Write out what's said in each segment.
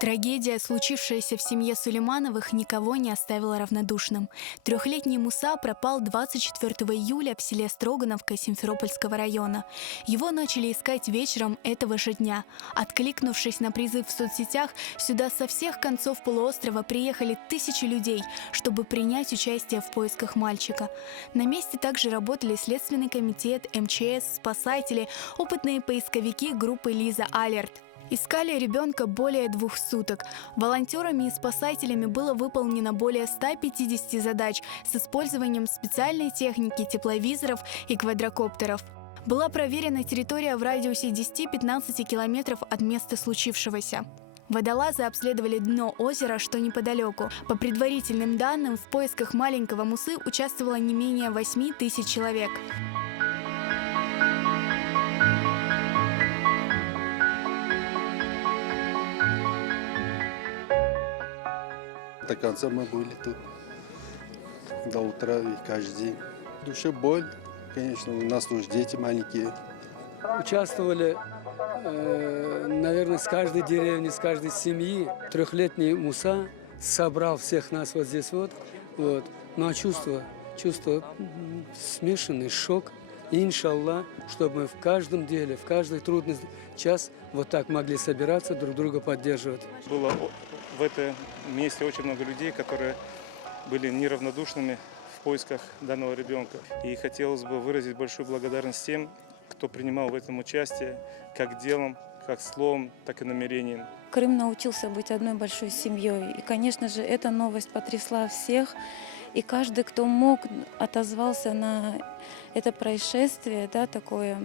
Трагедия, случившаяся в семье Сулеймановых, никого не оставила равнодушным. Трехлетний Муса пропал 24 июля в селе Строгановка Симферопольского района. Его начали искать вечером этого же дня. Откликнувшись на призыв в соцсетях, сюда со всех концов полуострова приехали тысячи людей, чтобы принять участие в поисках мальчика. На месте также работали Следственный комитет, МЧС, спасатели, опытные поисковики группы «Лиза Алерт». Искали ребенка более 2 суток. Волонтерами и спасателями было выполнено более 150 задач с использованием специальной техники, тепловизоров и квадрокоптеров. Была проверена территория в радиусе 10-15 километров от места случившегося. Водолазы обследовали дно озера, что неподалеку. По предварительным данным, в поисках маленького Мусы участвовало не менее 8 тысяч человек. До конца мы были тут до утра и каждый день. В душе боль, конечно, у нас тоже дети маленькие. Участвовали, наверное, с каждой деревни, с каждой семьи. Трехлетний Муса собрал всех нас вот здесь вот. Ну а чувство смешанный, шок. И, иншаллах, чтобы мы в каждом деле, в каждый трудный час вот так могли собираться, друг друга поддерживать. Было в этом месте очень много людей, которые были неравнодушными в поисках данного ребенка. И хотелось бы выразить большую благодарность тем, кто принимал в этом участие, как делом, как словом, так и намерением. Крым научился быть одной большой семьей. И, конечно же, эта новость потрясла всех. И каждый, кто мог, отозвался на это происшествие, да, такое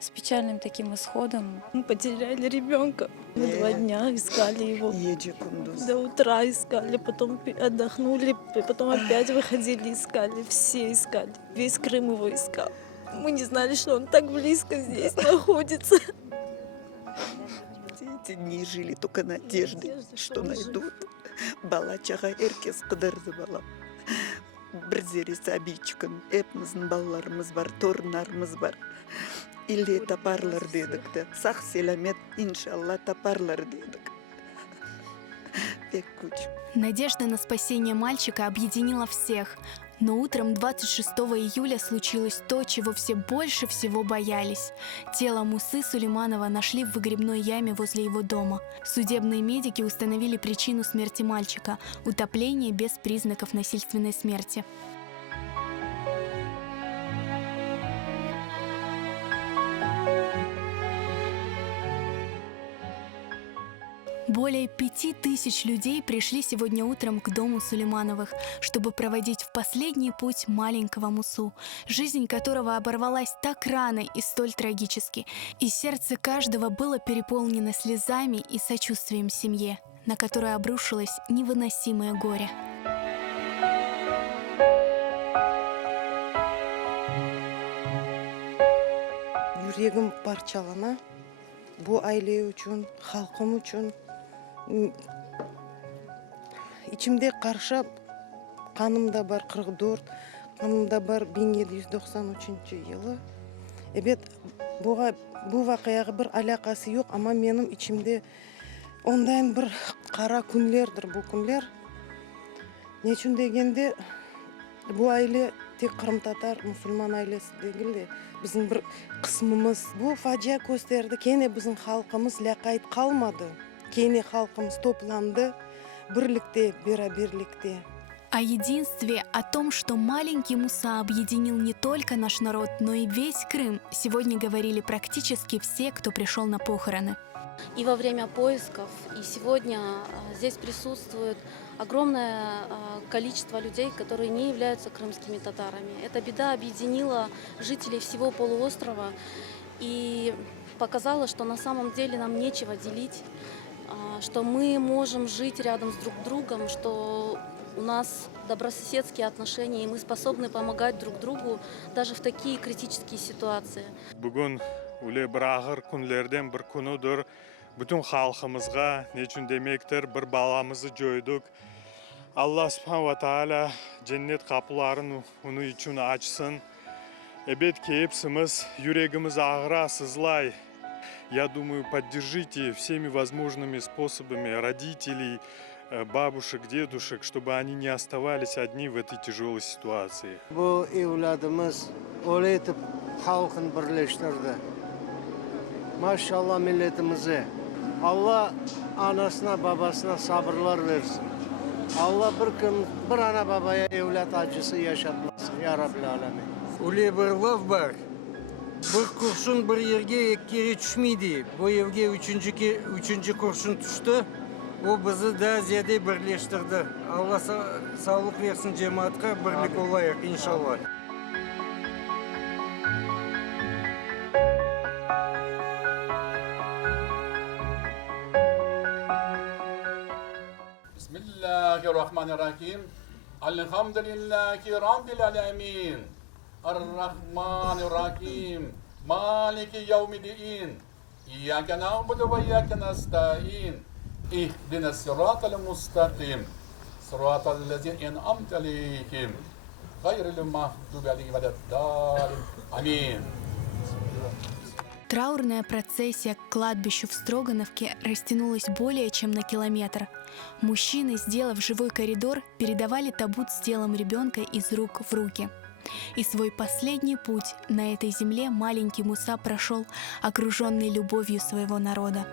с печальным исходом. Мы потеряли ребенка. Мы 2 дня искали его. До утра искали, потом отдохнули, потом опять выходили, искали. Все искали. Весь Крым его искал. Мы не знали, что он так близко здесь находится. Все эти дни жили только надеждой, что найдут. Балачаға эркес қыдырды балам. Бірзері сәбейчікін, әпіміздің балаларымыз бар, торынарымыз бар. Или тапарлар дедік те. Сақ селамет, иншалла, тапарлар дедік. Бек күч. Надежда на спасение мальчика объединила всех. Но утром 26 июля случилось то, чего все больше всего боялись. Тело Мусы Сулейманова нашли в выгребной яме возле его дома. Судебные медики установили причину смерти мальчика – утопление без признаков насильственной смерти. Более 5000 людей пришли сегодня утром к дому Сулеймановых, чтобы проводить в последний путь маленького Мусу, жизнь которого оборвалась так рано и столь трагически, и сердце каждого было переполнено слезами и сочувствием семье, на которую обрушилось невыносимое горе. Жүрегім парчалана, бұл айле үшін, халқым үшін. İçimde karşı kanımda var 44, kanımda var 1793 yılı. Evet, bu vakıyaga bir alakası yok ama benim içimde ondan bir kara günlerdir bu günler. Ne için degende bu aile tek Kırım Tatar, Müslüman ailesi değil de bizim bir kısmımız bu facia gösterdi. Kene bizim halkımız lakayt kalmadı. Кене халқымыз топланды, бірлікте, бераберлікте. О единстве, о том, что маленький Муса объединил не только наш народ, но и весь Крым, сегодня говорили практически все, кто пришел на похороны. И во время поисков, и сегодня здесь присутствует огромное количество людей, которые не являются крымскими татарами. Эта беда объединила жителей всего полуострова и показала, что на самом деле нам нечего делить, что мы можем жить рядом с друг другом, что у нас добрососедские отношения, и мы способны помогать друг другу даже в такие критические ситуации. Бүгін үле бір ағыр күнлерден бір күнідір бүтін халқымызға нечін демектер бір баламызы жойдық. Алла Субхану ва Тааля cennet kapılarını onu için açsın. Ebed keyipsimiz, yüreğimiz ağıra sızlay. Я думаю, поддержите всеми возможными способами родителей, бабушек, дедушек, чтобы они не оставались одни в этой тяжелой ситуации. Bu evladımız öyle etip halkın birleştirdi. Maşallah milletimize. Allah anasına babasına sabırlar versin. Allah bir ana babaya evlat acısı yaşatmasın ya Rabbil Alemin. Öyle bir laf var. Bir kurşun bir yerge iki kere düşmedi. Bu evge üçüncü kurşun düştü. O bizi daha ziyade birleştirdi. Allah sağlık versin cemaatine, birlik olayık inşallah. Bismillahirrahmanirrahim. Elhamdülillahi Rabbil alemin. Ar-Rahmanir-Rahim. Maliki yevmiddin. İyyâke na'budu ve iyyâke nesta'in. İhdina sıratal mustakim. Sıratal lezîne en'amte aleyhim. Gayril mağdubi aleyhim ve'd-dâlin. Аминь. Траурная процессия к кладбищу в Строгановке растянулась более чем на километр. Мужчины, сделав живой коридор, передавали табут с телом ребенка из рук в руки. И свой последний путь на этой земле маленький Муса прошел, окруженный любовью своего народа.